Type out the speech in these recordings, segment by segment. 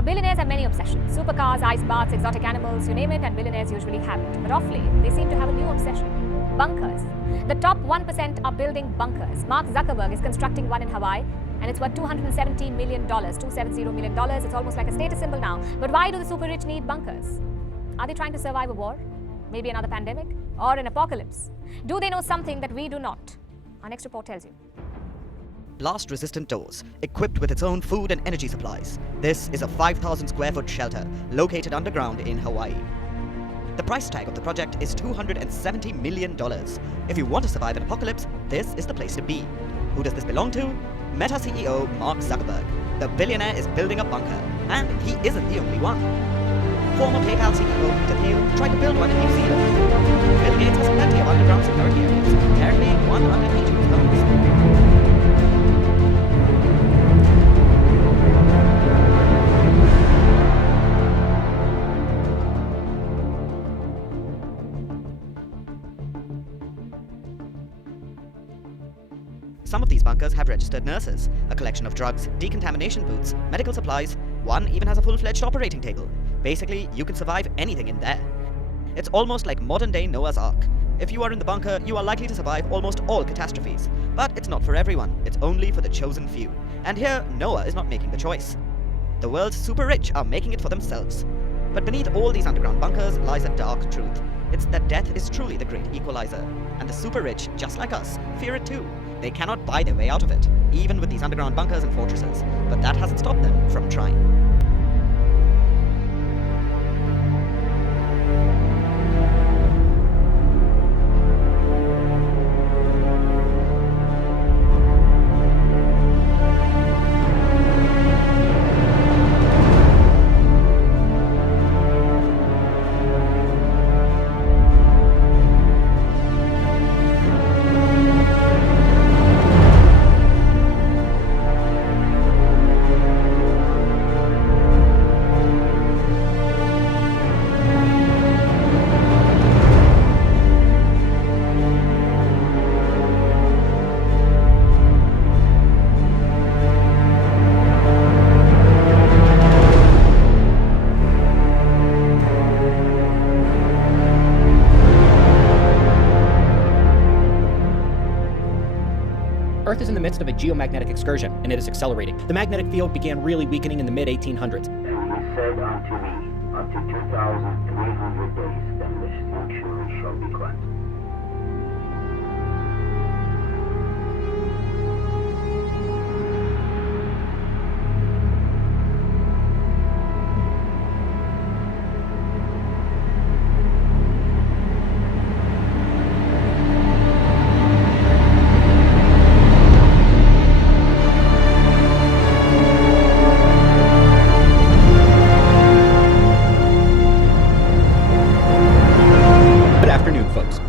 Now, billionaires have many obsessions. Supercars, ice baths, exotic animals, you name it, and billionaires usually have it. But off late, they seem to have a new obsession. Bunkers. The top 1% are building bunkers. Mark Zuckerberg is constructing one in Hawaii, and it's worth $270 million, $270 million. It's almost like a status symbol now. But why do the super rich need bunkers? Are they trying to survive a war? Maybe another pandemic? Or an apocalypse? Do they know something that we do not? Our next report tells you. Blast-resistant doors, equipped with its own food and energy supplies. This is a 5,000 square foot shelter located underground in Hawaii. The price tag of the project is $270 million. If you want to survive an apocalypse, this is the place to be. Who does this belong to? Meta CEO Mark Zuckerberg. The billionaire is building a bunker, and he isn't the only one. Former PayPal CEO Peter Thiel tried to build one in New Zealand. Bill Gates has plenty of underground security areas, currently one under each of his homes. Some of these bunkers have registered nurses, a collection of drugs, decontamination booths, medical supplies. One even has a full-fledged operating table. Basically, you can survive anything in there. It's almost like modern-day Noah's Ark. If you are in the bunker, you are likely to survive almost all catastrophes. But it's not for everyone, it's only for the chosen few. And here, Noah is not making the choice. The world's super rich are making it for themselves. But beneath all these underground bunkers lies a dark truth. It's that death is truly the great equalizer. And the super rich, just like us, fear it too. They cannot buy their way out of it, even with these underground bunkers and fortresses. But that hasn't stopped them from trying. Earth is in the midst of a geomagnetic excursion, and it is accelerating. The magnetic field began really weakening in the mid-1800s. And he said unto me, up to 2,300 days, then this sanctuary shall be cleansed.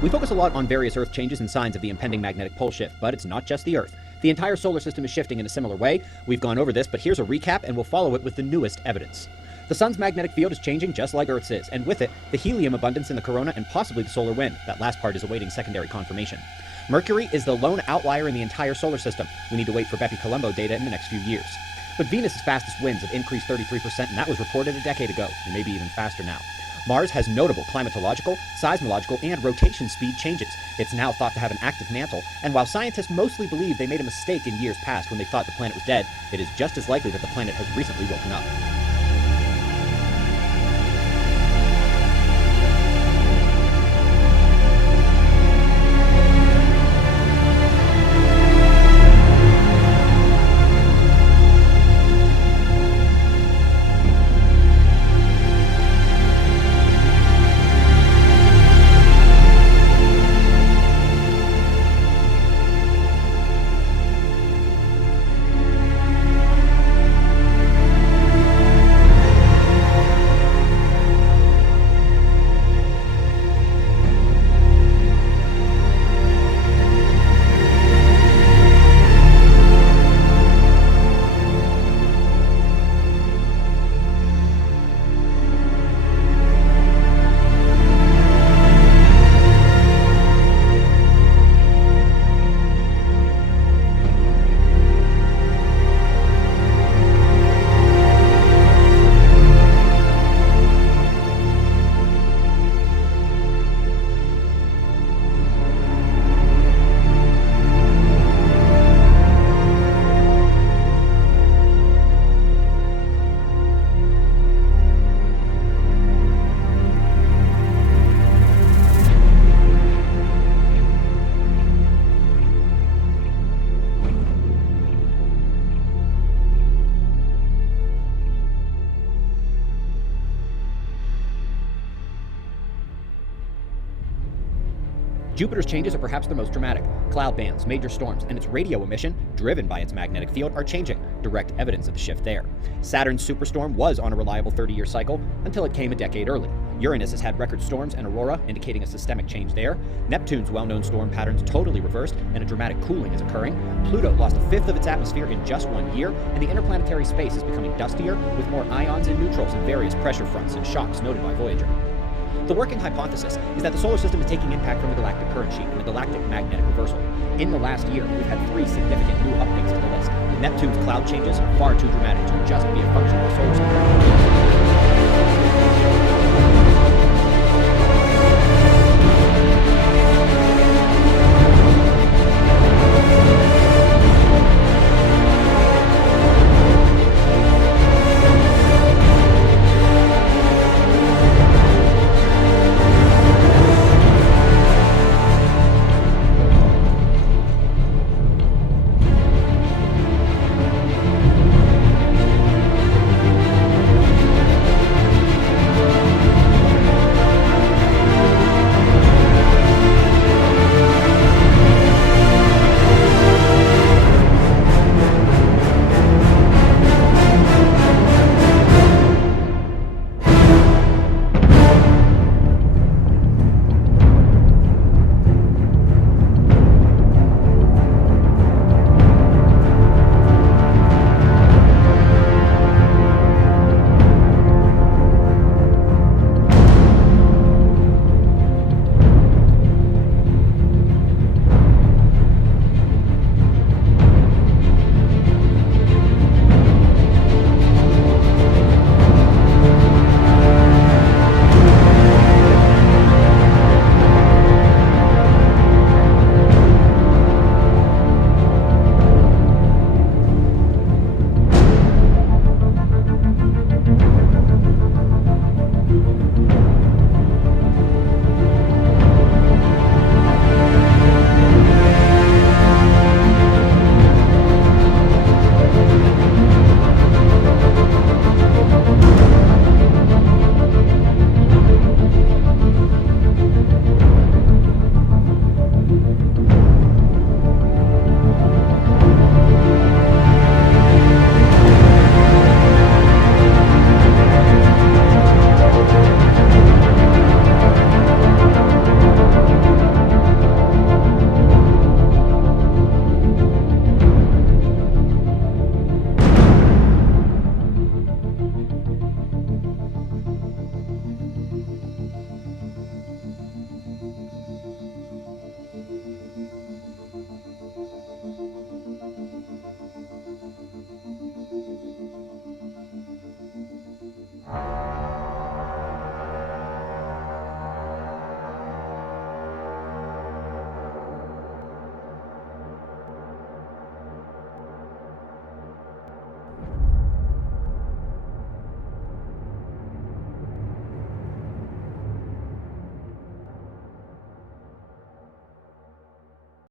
We focus a lot on various Earth changes and signs of the impending magnetic pole shift, but it's not just the Earth. The entire solar system is shifting in a similar way. We've gone over this, but here's a recap, and we'll follow it with the newest evidence. The sun's magnetic field is changing just like Earth's is, and with it, the helium abundance in the corona and possibly the solar wind. That last part is awaiting secondary confirmation. Mercury is the lone outlier in the entire solar system. We need to wait for Bepi-Colombo data in the next few years. But Venus's fastest winds have increased 33%, and that was reported a decade ago, and maybe even faster now. Mars has notable climatological, seismological, and rotation speed changes. It's now thought to have an active mantle, and while scientists mostly believe they made a mistake in years past when they thought the planet was dead, it is just as likely that the planet has recently woken up. Jupiter's changes are perhaps the most dramatic. Cloud bands, major storms, and its radio emission, driven by its magnetic field, are changing, direct evidence of the shift there. Saturn's superstorm was on a reliable 30-year cycle until it came a decade early. Uranus has had record storms and aurora, indicating a systemic change there. Neptune's well-known storm patterns totally reversed, and a dramatic cooling is occurring. Pluto lost a fifth of its atmosphere in just 1 year, and the interplanetary space is becoming dustier, with more ions and neutrals and various pressure fronts and shocks noted by Voyager. The working hypothesis is that the solar system is taking impact from the galactic current sheet and the galactic magnetic reversal. In the last year, we've had 3 significant new updates to the list. Neptune's cloud changes are far too dramatic to just be a function of the solar system.